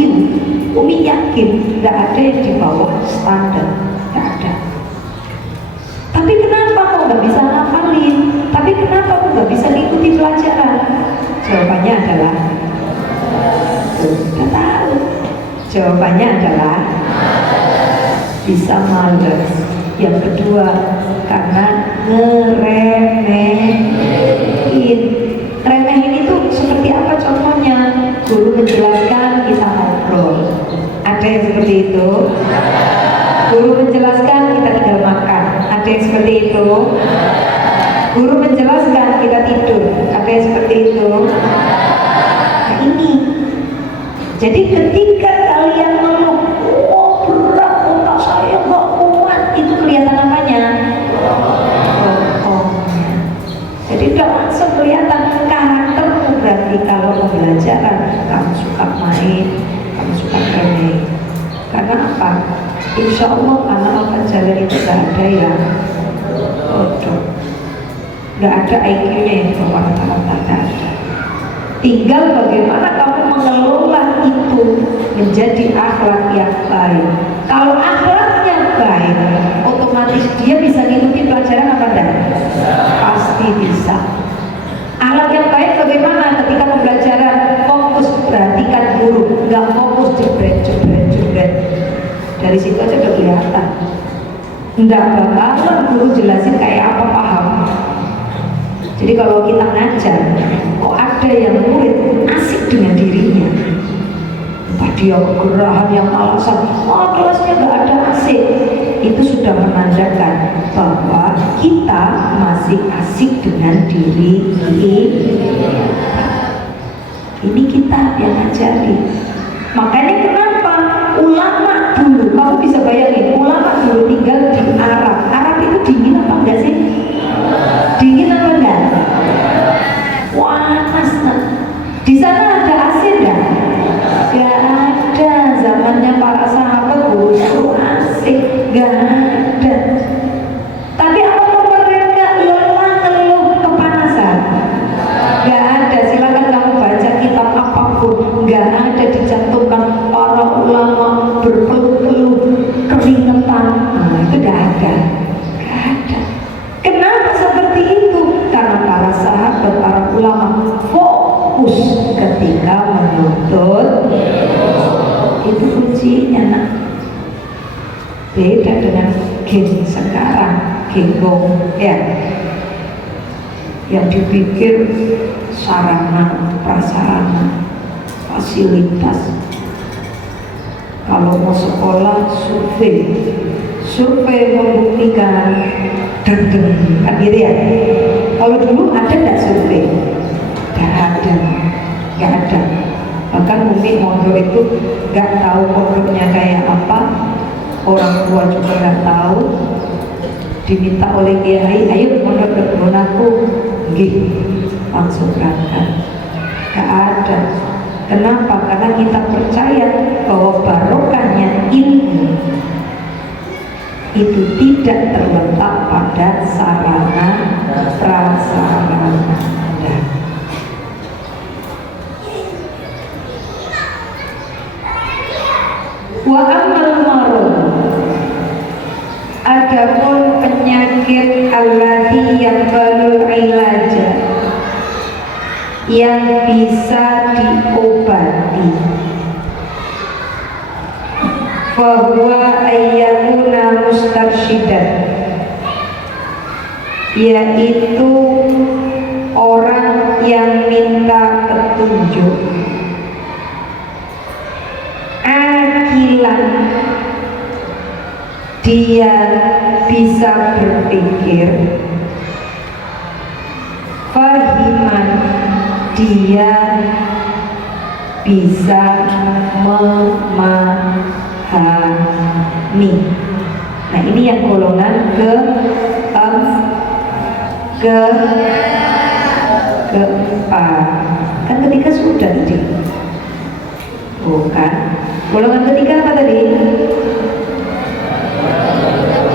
Umi yakin nggak ada yang di bawah standar, nggak ada. Tapi kenapa kok nggak bisa ngafalin? Tapi kenapa kok nggak bisa ngikuti pelajaran? Jawabannya adalah nggak tahu. Jawabannya adalah bisa males. Yang kedua, karena ngeremehin. Remehin itu seperti apa contohnya? Guru menjelaskan, kita ngobrol. Ada yang seperti itu? Guru menjelaskan, kita tinggal makan. Ada yang seperti itu? Guru menjelaskan, kita tidur. Ada yang seperti itu? Nah ini. Jadi ketika kalian mengeluh, oh berat otak saya nggak kuat, itu kelihatan apanya? Pokoknya. Jadi udah langsung kelihatan karaktermu. Berarti kalau pembelajaran kamu suka main, kamu suka main. Karena apa? Insya Allah anak Al-Fajr itu gak ada yang bodoh, gak ada IQ-nya yang di bawah rata-rata, gak ada. Tinggal bagaimana kamu mengelola itu menjadi akhlak yang baik. Kalau akhlaknya baik, otomatis dia bisa ngikuti pelajaran apa enggak? Pasti bisa. Akhlak yang baik bagaimana ketika pembelajaran? Fokus, perhatikan guru, nggak fokus jebret. Dari situ aja udah kelihatan. Nggak bakalan guru jelasin kayak apa paham. Jadi kalau kita ngajar, kok ada yang murid asik dengan dirinya, entah dia kegerahan yang alasan, oh kelasnya nggak ada asik, itu sudah menandakan bahwa kita masih asik dengan diri ini kita yang ngajari. Makanya kenapa ulama dulu, kamu bisa bayangin, ulama dulu tinggal di Arab. Arab itu dingin apa enggak sih? Dingin apa enggak? Panas. Di sana ada AC enggak? Enggak ada. Zamannya para sahabat dulu asik, enggak ada. Beda dengan gen sekarang, genggong ya, yang dipikir sarana, prasarana, fasilitas. Kalau mau sekolah survei membuktikan dendeng kan gitu ya. Kalau dulu ada nggak survei? Nggak ada. Bahkan Umi mondok itu nggak tahu pondoknya kayak apa, orang tua juga nggak tahu. Diminta oleh kiai, ayo mondok ke aku, gih, langsung berangkat. Nggak ada. Kenapa? Karena kita percaya bahwa barokahnya ilmu itu tidak terletak pada sarana prasarana. Wa amal marad, adapun penyakit alladzi yaqbalul ilaja, yang bisa diobati, fahuwa ayyakuna mustarsyidan, yaitu orang yang minta petunjuk, akilan, dia bisa berpikir, fahiman, dia bisa memahami. Nah ini yang golongan keempat. Kan ketiga sudah tadi. Bukan. Golongan ketiga apa tadi?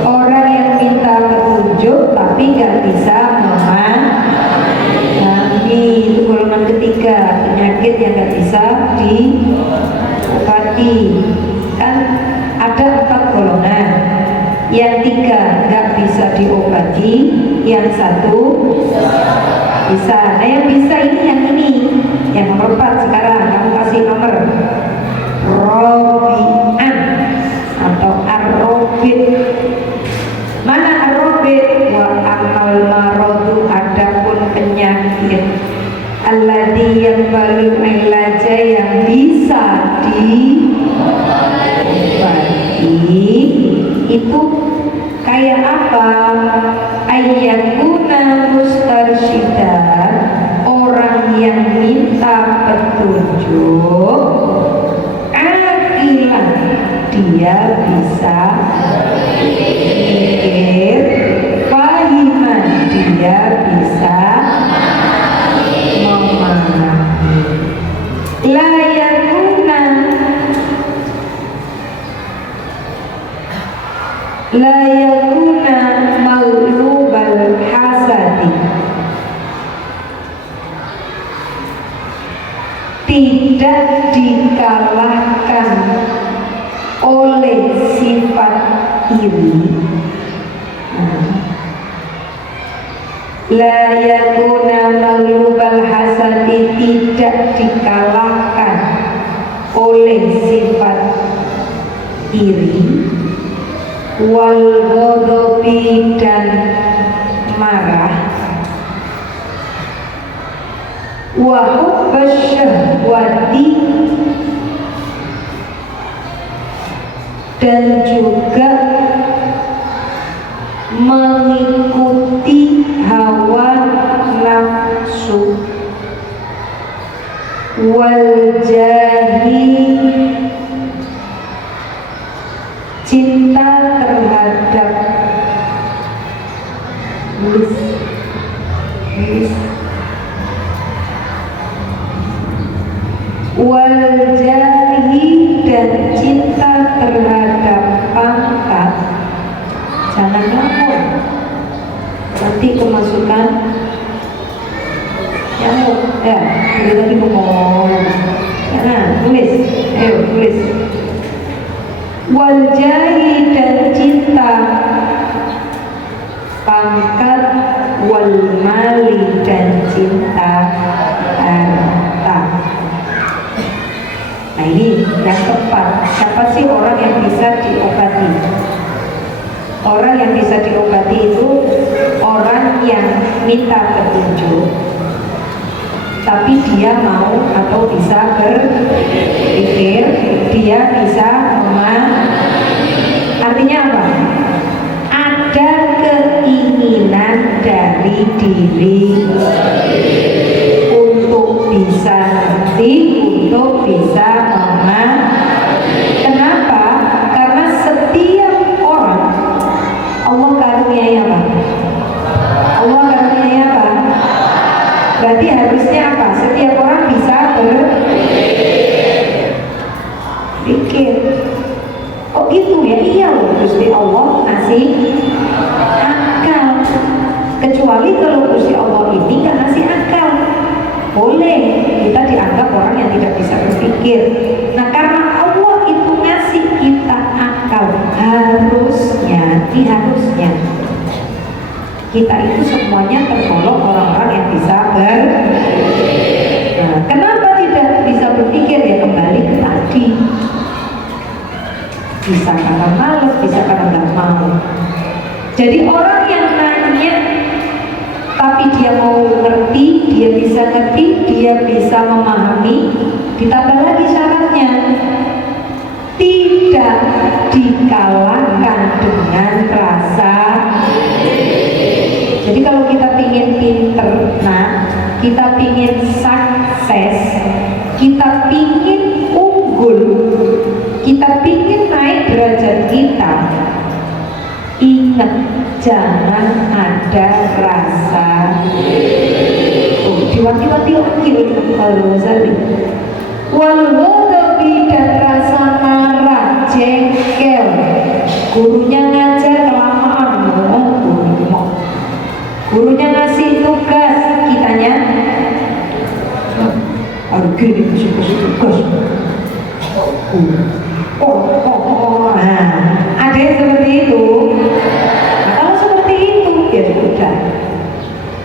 Orang yang minta petunjuk tapi nggak bisa memahami. Itu golongan ketiga, penyakit yang nggak bisa diobati. Kan ada 4 golongan. Yang 3 nggak bisa diobati, yang 1 bisa. Nah yang bisa ini yang nomor 4 sekarang. Kamu kasih nomor Robi'an atau Ar-Robit. Mana Ar-Robit? Wa amal marodu, adapun penyakit alladzi yaqbalul ilaja, yang bisa diobati, itu kayak apa? Ayyakuna mustarsyidan, orang yang minta petunjuk, akilan, dia bisa berpikir, fahiman, dia bisa memahami. La yakuna maglubal hasadi, tidak dikalahkan oleh sifat iri. La yakuna maglubal hasadi, tidak dikalahkan oleh sifat iri, wal ghadabi, dan marah, wa hubbas syahwati, dan juga mengikuti hawa nafsu, wal jahi, cinta terhadap wal jahi, dan cinta terhadap pangkat. Jangan ngomong, nanti kemasukan nyamuk. Dia tadi ngomong. Nah, tulis, ayo tulis. Wal jahi, dan cinta pangkat, wal mali, dan cinta harta. Nah ini yang keempat. Siapa sih orang yang bisa diobati? Orang yang bisa diobati itu orang yang minta petunjuk, tapi dia mau atau bisa berpikir, dia bisa artinya apa? Ada keinginan dari diri untuk bisa ngerti, untuk bisa Kenapa? Karena setiap orang Allah karuniai apa? Allah karuniai apa? Berarti harusnya apa? Setiap orang bisa berpikir. Oh gitu ya? Iya loh, Gusti Allah ngasih akal. Kecuali kalau Gusti Allah ini nggak ngasih akal, boleh kita dianggap orang yang tidak bisa berpikir. Nah karena Allah itu ngasih kita akal, harusnya kita itu semuanya tergolong orang-orang yang bisa Nah, kenapa tidak bisa berpikir? Ya kembali ke tadi, bisa karena malas, bisa karena nggak mau. Jadi orang yang nanya tapi dia mau ngerti, dia bisa ngerti, dia bisa memahami, ditambah lagi syaratnya tidak dikalahkan dengan rasa. Jadi kalau kita pingin pinter, kita pingin sukses, kita pingin unggul, kita pingin naik derajat kita, ingat jangan ada rasa diwati-wati lagi kalau walau dan rasa marah, jengkel, gurunya ngajar kelamaan, gurunya ngasih tugas, kitanya harus gini kasih tugas. Ada yang seperti itu. Nah, kalau seperti itu ya sudah.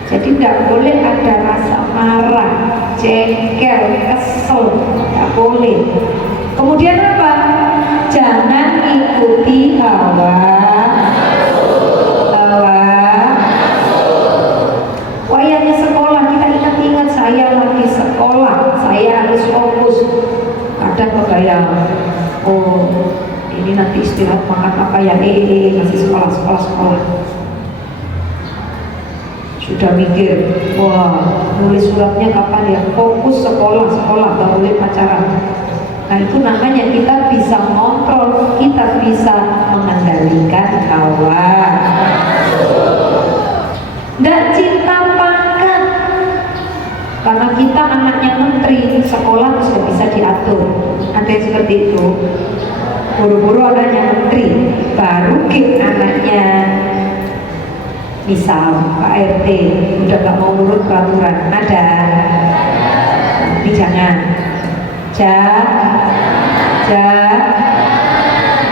Jadi tidak boleh ada rasa marah, jengkel, kesel, tidak boleh. Kemudian apa? Jangan ikuti hawa. Wayangnya sekolah, kita ingat-ingat saya lagi sekolah, saya harus fokus. Kadang kebayang, oh ini nanti istirahat makan apa ya? Masih sekolah. Sudah mikir, wah nulis suratnya kapan ya? Fokus sekolah, gak boleh pacaran. Nah itu namanya kita bisa kontrol, kita bisa mengendalikan hawa. Dan cinta pangkat, karena kita anaknya menteri, sekolah sudah bisa diatur. Ada yang seperti itu, buru-buru anaknya menteri, baru anaknya misal Pak RT udah gak mau nurut peraturan, ada. Ini jangan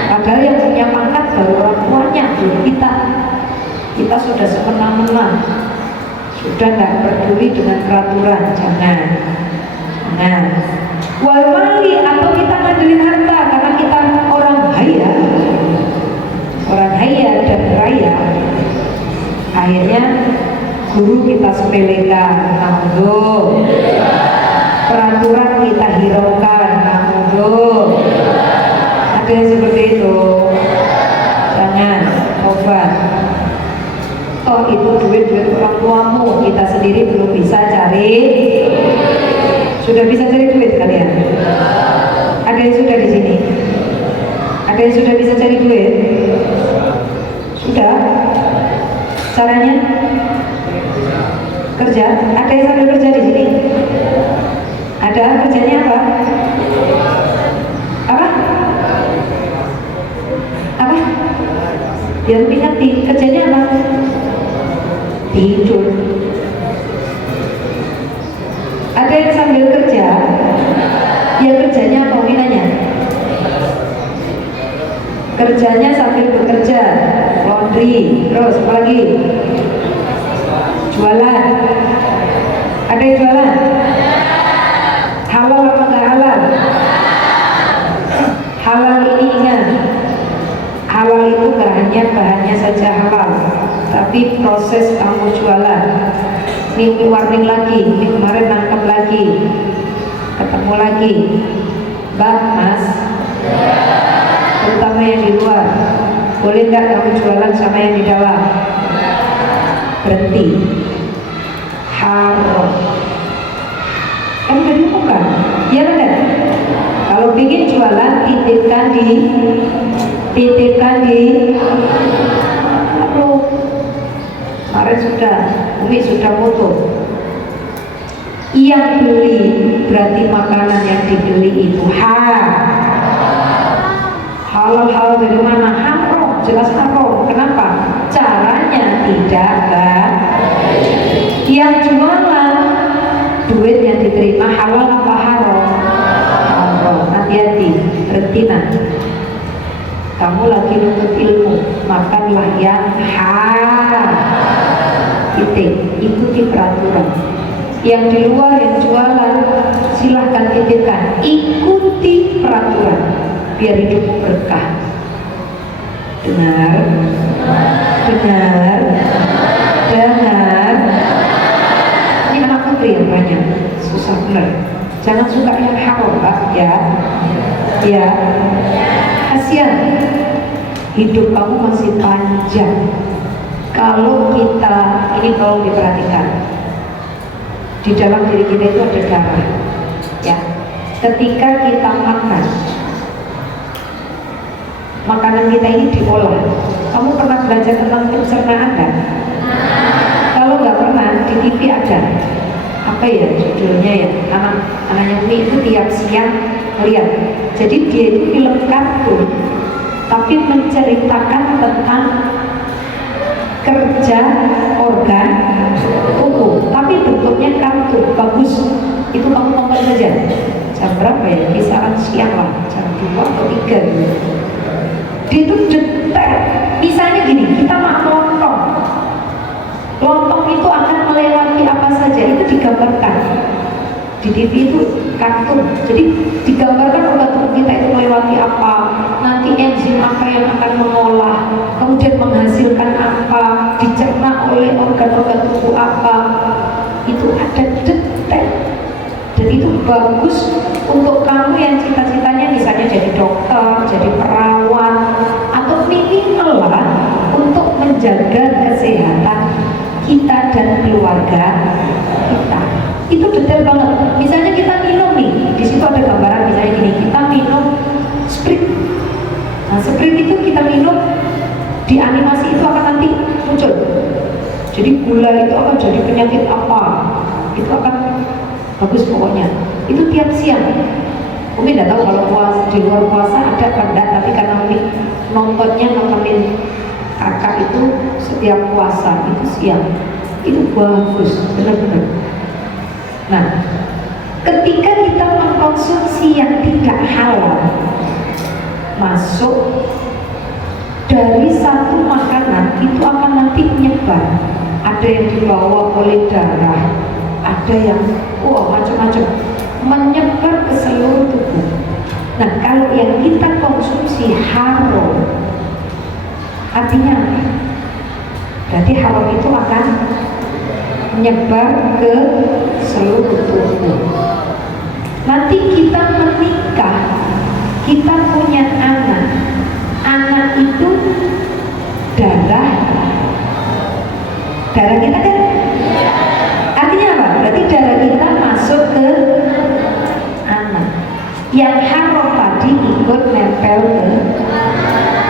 padahal yang punya pangkat baru orang tuanya, belum kita sudah semena-mena, sudah gak peduli dengan peraturan. Jangan wali atau kita ngandelin harta karena kita orang kaya dan raya. Akhirnya guru kita sepelekan, peraturan kita hiraukan, ada yang seperti itu. Jangan obat. Oh itu duit orang tuamu, kita sendiri belum bisa cari. Sudah bisa cari duit kalian? Ada yang sudah di sini? Ada yang sudah bisa cari duit? Sudah? Caranya? Kerja? Ada yang sambil kerja di sini? Ada? Kerjanya apa? Apa? Biar ngerti. Kerjanya apa? Tidur. Ada yang sambil kerja? Ya kerjanya apa? Minanya? Kerjanya sambil bekerja, laundry, terus apa lagi? Jualan. Ada yang jualan? Halal apa enggak halal? Halal ini ingat, halal itu gak hanya bahannya tapi proses kamu jualan, minggu warning lagi, minggu kemarin nangkep lagi, ketemu lagi, Mbak, Mas, terutama yang di luar, boleh nggak kamu jualan sama yang di dalam? Berhenti, haram. Kan udah diumumkan, ya benar. Kalau ingin jualan, titipkan di haram. Kemarin Umi sudah foto. Yang beli berarti makanan yang dibeli itu halal dari mana? Haram, jelas haram. Kenapa? Caranya tidak baik. Yang jualan, duit yang diterima halal apa haram? Haram. Hati-hati, berhenti nanti. Kamu lagi nuntut ilmu, makanlah yang halal. Ikuti peraturan. Yang di luar yang jualan, silahkan titipkan. Ikuti peraturan, biar hidup berkah. Dengar. Ini anak putri yang banyak, susah benar. Jangan suka yang haram, Pak. Ya. Kasihan. Hidup kamu masih panjang. Kalau kita, ini tolong diperhatikan, di dalam diri kita itu ada darah, ya. Ketika kita makan, makanan kita ini diolah. Kamu pernah belajar tentang pencernaan nggak? Kalau nggak pernah, di TV ada. Apa ya judulnya ya? Anaknya Umi itu tiap siang melihat. Jadi dia itu film kartun, tapi menceritakan tentang kerja organ tubuh, tapi bentuknya kartun, bagus. Itu kamu tonton saja. Jam berapa ya? Kisaran siang lah, jam 2 atau 3 gitu. Dia itu detail. Misalnya gini, kita makan lontong itu akan melewati apa saja, itu digambarkan. Di TV itu kartun, jadi digambarkan organ tubuh kita itu melewati apa, nanti enzim apa yang akan mengolah, kemudian menghasilkan apa, dicerna oleh organ-organ tubuh apa, itu ada detail. Dan itu bagus untuk kamu yang cita-citanya misalnya jadi dokter, jadi perawat, atau minimal lah untuk menjaga kesehatan kita dan keluarga kita. Itu detail banget. Misalnya kita minum nih, di situ ada gambaran misalnya gini, kita minum Sprite. Nah, Sprite itu kita minum, di animasi itu akan nanti muncul. Jadi gula itu akan jadi penyakit apa? Itu akan bagus pokoknya. Itu tiap siang. Umi tidak tahu kalau di luar puasa ada apa enggak, tapi karena Umi nontonin kakak itu setiap puasa itu siang. Itu bagus, benar-benar. Nah, ketika kita mengkonsumsi yang tidak halal, masuk dari satu makanan itu akan nanti menyebar. Ada yang dibawa oleh darah, ada yang macam-macam, menyebar ke seluruh tubuh. Nah, kalau yang kita konsumsi haram, artinya apa? Berarti haram itu akan menyebar ke seluruh tubuh. Nanti kita menikah, kita punya anak itu darah kita kan? Artinya apa? Berarti darah kita masuk ke anak. Yang haram tadi ikut nempel ke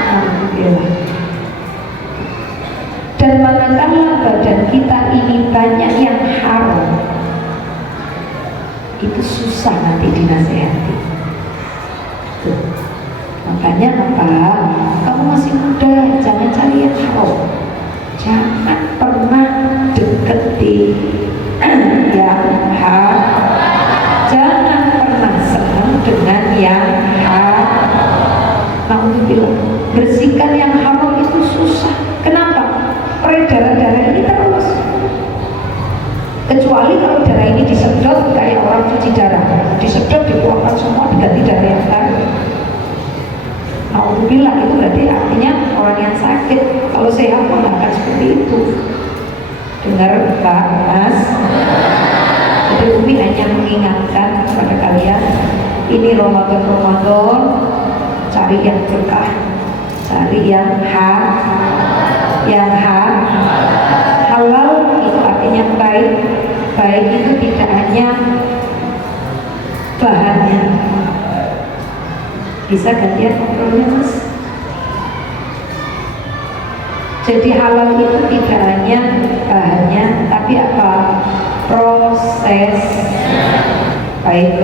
anak. Dan manakala badan kita ini banyak yang haram, itu susah nanti dinasehati. Makanya apa? Kamu masih muda, jangan cari yang haram. Jangan pernah deketi yang haram. Jangan pernah senang dengan yang haram. Nah, untuk bilang bersihkan yang haram itu susah. Kenapa? Peredaran darah ini terus. Kecuali kalau darah ini disedot kayak orang cuci darah, disedot, dikeluarkan semua, diganti darah yang baru. Alhamdulillah, itu berarti artinya orang yang sakit. Kalau sehat pun akan seperti seperti itu. Dengar Pak, Mas? Jadi Umi hanya mengingatkan kepada kalian, ini Ramadan, cari yang berkah, cari yang halal itu artinya baik. Baik itu tidak hanya bahannya. Bisa gantian ngobrolnya, Mas? Jadi halal itu tidak hanya bahannya, tapi apa? Proses. Baik,